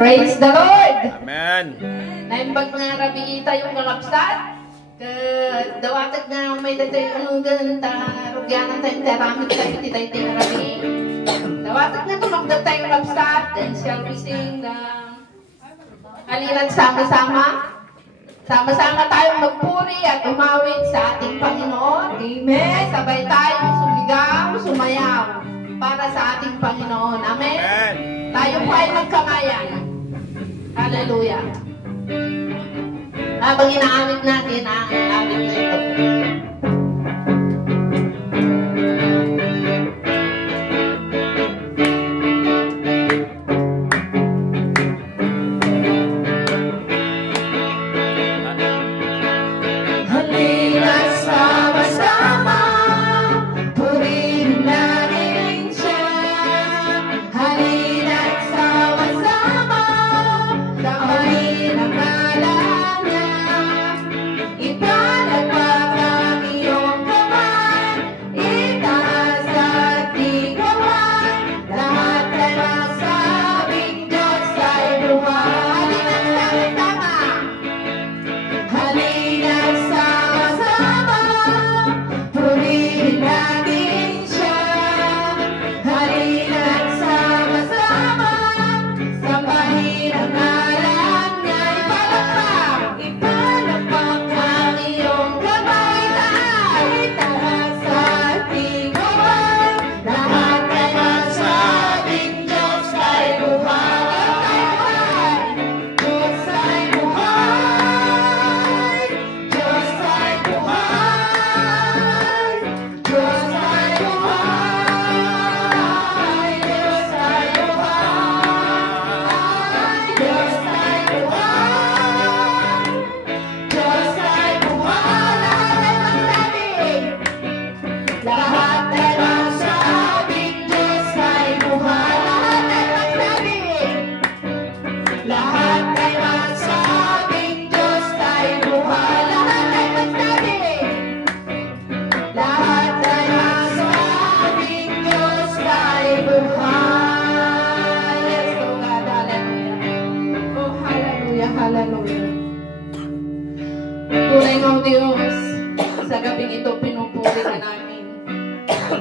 Praise the Lord! Amen! Naimbag nga rabiita yung kalapsat. Dawatag nga may datay anong ganda. Rugyanan tayong taramit tayo titay tinarabi. Dawatag nga tumagdag tayong kalapsat. Then shall we sing the halilan sama-sama. Sama-sama tayong magpuri at umawit sa ating Panginoon. Amen! Sabay tayong sumigaw, sumayaw para sa ating Panginoon. Amen? Amen. Tayo po ay magkamayan. Hallelujah. Habang inaamit natin ang aming ito.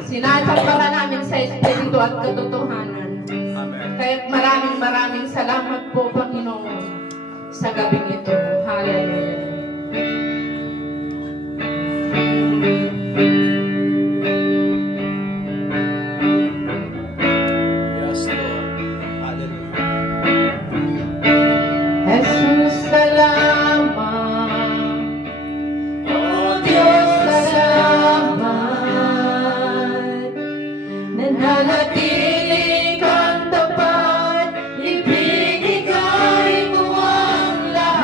Sinasamba namin sa Espiritu at katotohanan. Kaya't maraming salamat po, Panginoon, sa gabing ito. Hallelujah. Yes, Lord. Hallelujah. Jesus, salamat. Oh, Diyos, salamat. Nananatili kang tapat, ibig ika'y buwang lahat.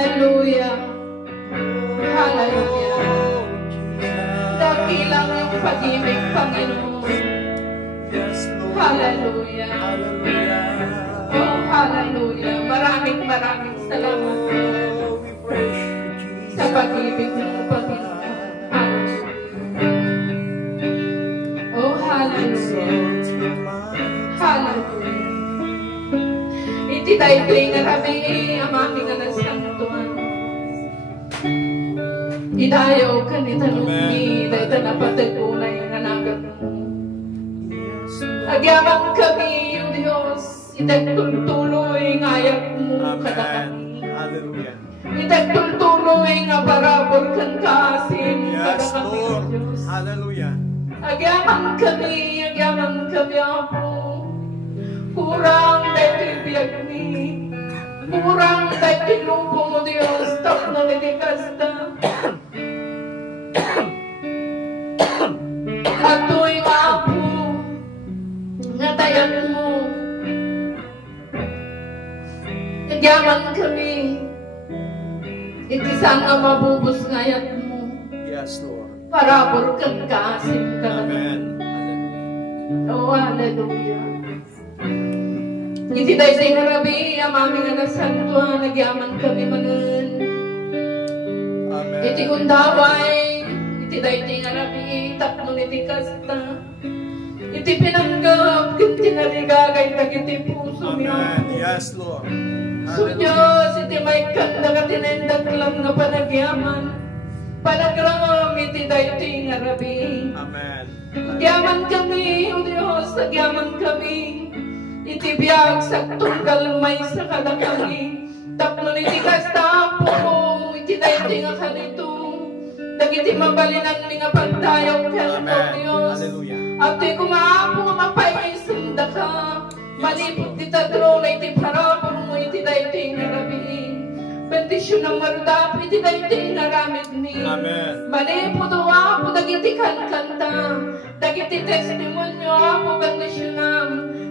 Hallelujah. Hallelujah. Dakilang yung pag-ibig, Panginoon. Yes, Lord. Hallelujah. Hallelujah. Oh, hallelujah. Maraming salamat Oh, we praise you, Jesus. sa pag-ibig mo, Panginoon. Hallelujah. Oh, hallelujah. Hallelujah. Iti tayo nga rabi, ang aming alas santuan. Idayo ka ni tanungi, dahil tanapatagunay ang anagat mo. Agyamang kami, O Diyos, itagtultuloy ng ayat mo kada kami. Hallelujah. Itagtultuloy nga parabol kan kasim kada Yes, kami, O Lord. Diyos. Hallelujah. Agyamang kami, Apo. Kurang dahil biyag ni. Kurang dahil lupo mo, Diyos. Tapno ni Dikasta. Ato'y Apo. Ngatayan mo. Agyamang kami. Iti sana mabubos ngayat mo. Yes, Lord. Parabol kang kasim ka. Amen. Oh, hallelujah. Iti tayo sa inarabi, amaming anak santuan, nagyaman kami manan. Amen. Iti kundaway, iti tayo sa inarabi, tapno iti kasta. Iti pinanggap, iti narigagay, iti puso niya. Amen. Yes, Lord. So Diyos, iti may kanda ka tinendak lang na panagyaman. Panagram, iti tayo sa inarabi. Amen. Agyaman kami, O Diyos, agyaman kami. Iti biyag sa tunggal may sa kada kami. Tapno iti kasta po, iti dayti nga kanito. Dagiti mabalinan ni nga pagtayaw ka, O Diyos. Hallelujah. At di ko nga po mapay sunda ka. Malipot ti tadro na iti parabor mo iti dayti nga rabiin. Bendisyon ng marudap, iti dayti nga ramid ni. Amen. Malipot o apo, dagiti kankanta. Dagiti testimonyo, apo, bendisyon ng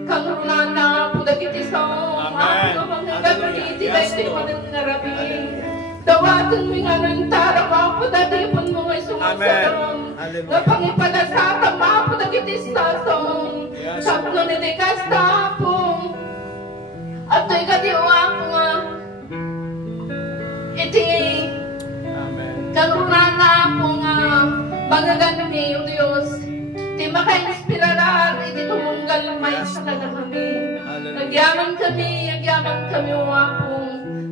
kanurunan na apo, dagiti sa Amen. apo, mga Hallelujah. gagiti Yes, dayti Lord. mananarabiin. Dawatan mo nga ng tarang, apo, datipon mo ngay sumasarang. Hallelujah. Na pangipalasata, apo, dagiti sasong. Yes, Sapno ni di kasta, apo. At to'y kadiwa apo nga. Iti Amen. kanurunan na apo nga. Magagani, O Diyos. Di maka-inspiralar, iti tumunggal may sa kada kami. Nagyaman kami, O Apo.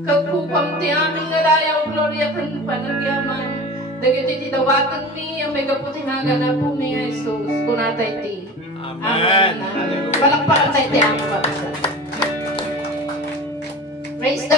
Kagkupam ti aming nalayaw, gloria kan panagyaman. Dagiti ti dawatan mi, ang may kaputinaga na po mi, Jesus. Kunatay ti. Amen. Hallelujah. Palakpakan tayo ti ang kapatid. Praise the